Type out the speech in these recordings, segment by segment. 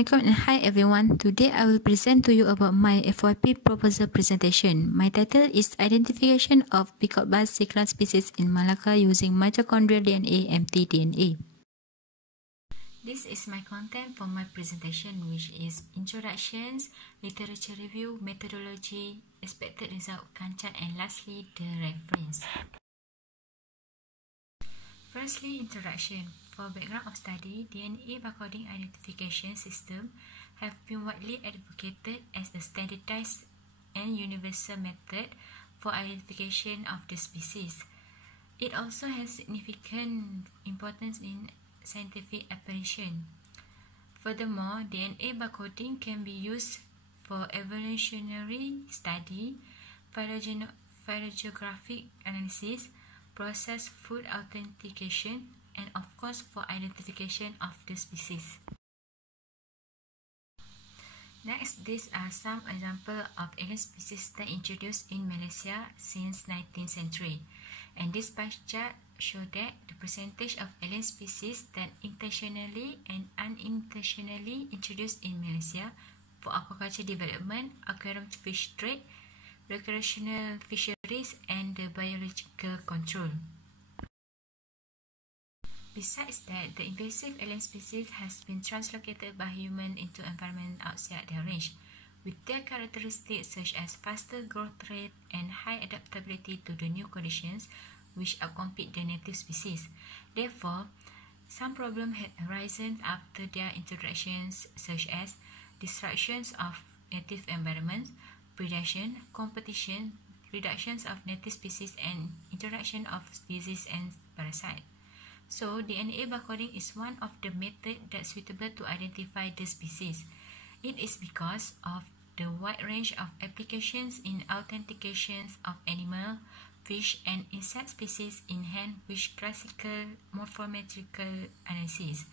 Assalamualaikum and hi everyone. Today I will present to you about my FYP proposal presentation. My title is Identification of Peacock Bass C-class species in Malacca using mitochondrial DNA mtDNA. This is my content for my presentation, which is introductions, literature review, methodology, expected result, kancan, and lastly the reference. Firstly, introduction. For background of study, DNA barcoding identification system have been widely advocated as a standardized and universal method for identification of the species. It also has significant importance in scientific application. Furthermore, DNA barcoding can be used for evolutionary study, phylogeographic analysis, processed food authentication, and of course for identification of the species. Next, these are some examples of alien species that introduced in Malaysia since 19th century. And this pie chart shows that the percentage of alien species that intentionally and unintentionally introduced in Malaysia for aquaculture development, aquarium fish trade, recreational fisheries, and the biological control. Besides that, the invasive alien species has been translocated by humans into environment outside their range, with their characteristics such as faster growth rate and high adaptability to the new conditions which outcompete the native species. Therefore, some problems had arisen after their introductions, such as disruptions of native environments, predation, competition, reductions of native species, and introduction of disease and parasites. So, DNA barcoding is one of the methods that's suitable to identify the species. It is because of the wide range of applications in authentications of animal, fish, and insect species in hand with classical morphometrical analysis.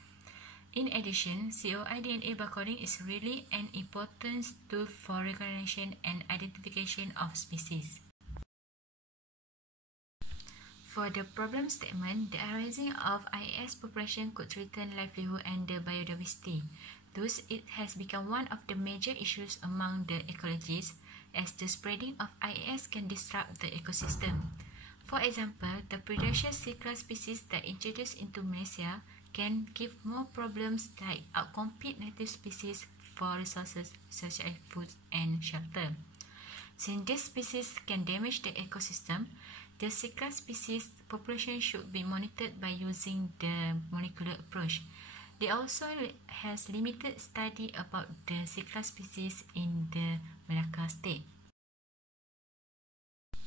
In addition, COI DNA barcoding is really an important tool for recognition and identification of species. For the problem statement, the arising of IAS population could threaten livelihood and the biodiversity. Thus, it has become one of the major issues among the ecologists, as the spreading of IAS can disrupt the ecosystem. For example, the predaceous C-class species that introduced into Malaysia can give more problems like outcompete native species for resources such as food and shelter. Since these species can damage the ecosystem, the C-class species population should be monitored by using the molecular approach. There also has limited study about the C-class species in the Malacca state.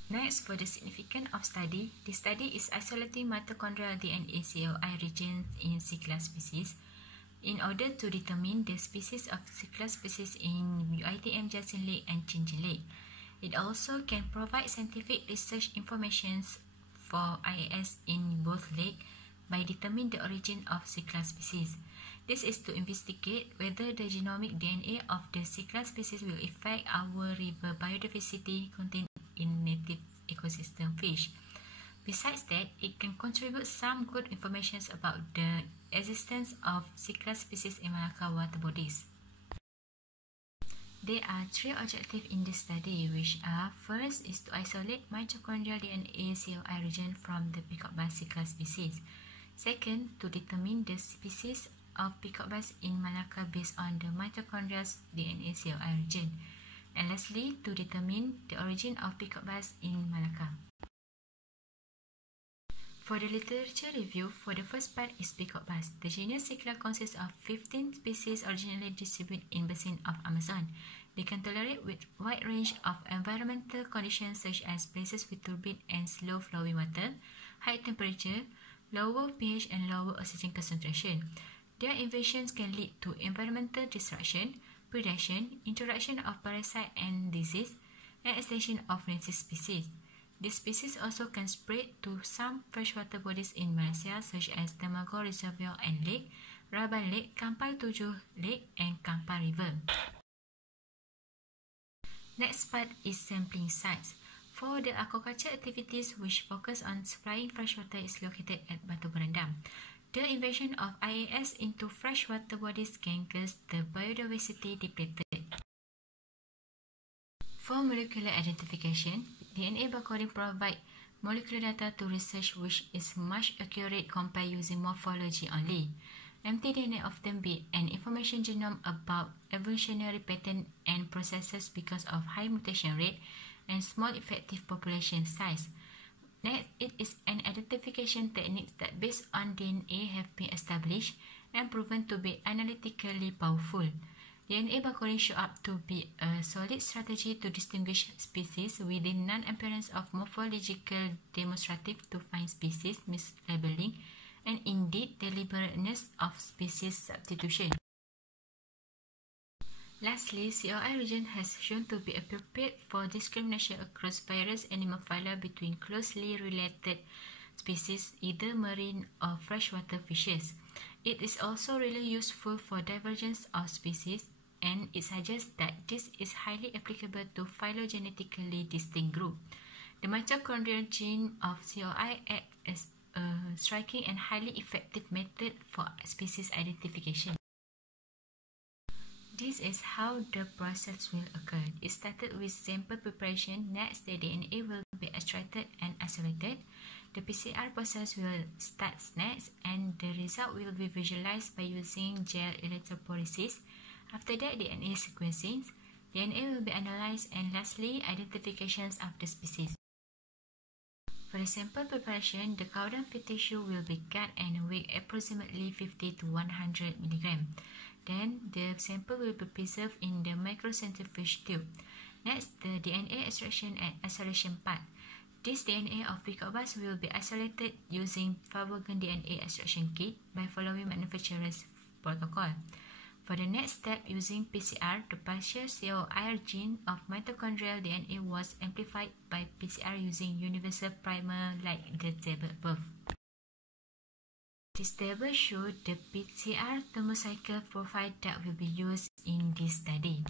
Next, for the significance of study, the study is isolating mitochondrial DNA COI regions in C-class species in order to determine the species of C-class species in UiTM Jasin Lake and Chinchil Lake. It also can provide scientific research information for IAS in both lakes by determining the origin of C-class species. This is to investigate whether the genomic DNA of the C-class species will affect our river biodiversity contained in native ecosystem fish. Besides that, it can contribute some good information about the existence of C-class species in Malacca water bodies. There are three objectives in this study, which are: first is to isolate mitochondrial DNA COI region from the peacock bass C-class species. Second, to determine the species of peacock bass in Malacca based on the mitochondrial DNA COI region. And lastly, to determine the origin of peacock bass in Malacca. For the literature review, for the first part is peacock bass. The genus Cichlia consists of 15 species originally distributed in basin of Amazon. They can tolerate with wide range of environmental conditions such as places with turbid and slow flowing water, high temperature, lower pH, and lower oxygen concentration. Their invasions can lead to environmental disruption, predation, introduction of parasite and disease, and extinction of native species. These species also can spread to some freshwater bodies in Malaysia such as Temagor Reservoir and Lake, Raban Lake, Kampar Tujuh Lake, and Kampar River. Next part is sampling sites. For the aquaculture activities which focus on supplying freshwater is located at Batu Berendam. The invasion of IAS into freshwater bodies can cause the biodiversity depleted. For molecular identification, DNA barcoding provides molecular data to research which is much accurate compared using morphology only. mtDNA often be an information genome about evolutionary pattern and processes because of high mutation rate and small effective population size. Next, it is an identification technique that based on DNA have been established and proven to be analytically powerful. DNA barcoding show up to be a solid strategy to distinguish species within non-appearance of morphological demonstrative to find species mislabeling and indeed deliberateness of species substitution. Lastly, COI region has shown to be appropriate for discrimination across various animal phyla between closely related species, either marine or freshwater fishes. It is also really useful for divergence of species, and it suggests that this is highly applicable to phylogenetically distinct group. The mitochondrial gene of COI acts as a striking and highly effective method for species identification. This is how the process will occur. It started with sample preparation. Next, the DNA will be extracted and isolated. The PCR process will start next, and the result will be visualized by using gel electrophoresis. After that, DNA sequencing. DNA will be analyzed, and lastly, identifications of the species. For the sample preparation, the caudal feed tissue will be cut and weighed approximately 50 to 100 mg. Then, the sample will be preserved in the microcentrifuge tube. Next, the DNA extraction and isolation part. This DNA of peacock bass will be isolated using Fabergé DNA extraction kit by following manufacturer's protocol. For the next step, using PCR, the partial COIR gene of mitochondrial DNA was amplified by PCR using universal primer like the table above. This table shows the PCR thermocycle profile that will be used in this study.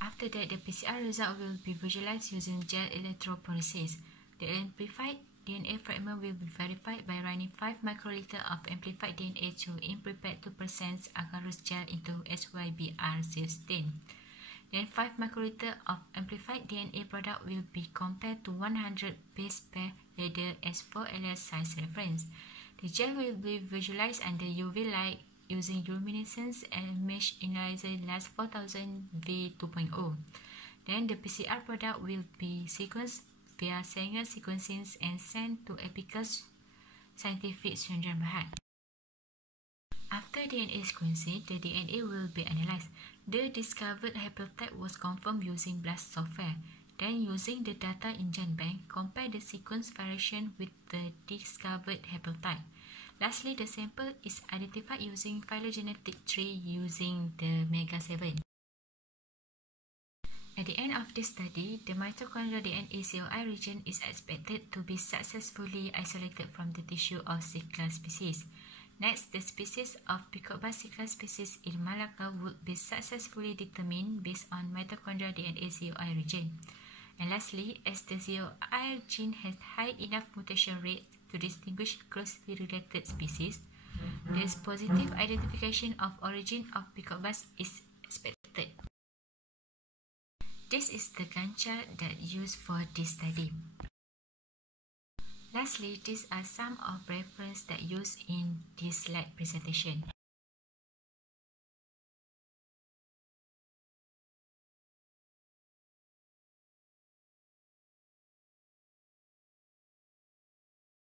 After that, the PCR result will be visualized using gel electrophoresis. The amplified DNA fragment will be verified by running 5 microliters of amplified DNA through in-prepared 2% agarose gel into SYBR-16. Then 5 microliters of amplified DNA product will be compared to 100 base pair ladder as 4LL size reference. The gel will be visualized under UV light using luminescence and mesh analyzer LAS 4000 V2.0. Then the PCR product will be sequenced via Sanger sequencing and sent to Apicus Scientific Sdn Bhd. After DNA sequencing, the DNA will be analyzed. The discovered haplotype was confirmed using BLAST software. Then, using the data in GenBank, compare the sequence variation with the discovered haplotype. Lastly, the sample is identified using phylogenetic tree using the MEGA7. At the end of this study, the mitochondrial DNA COI region is expected to be successfully isolated from the tissue of Cichlids species. Next, the species of peacock bass Cichlids species in Malacca would be successfully determined based on mitochondrial DNA COI region. And lastly, as the COI gene has high enough mutation rates to distinguish closely related species, this positive identification of origin of peacock bass is expected. This is the Gantt chart that used for this study. Lastly, these are some of references that used in this slide presentation.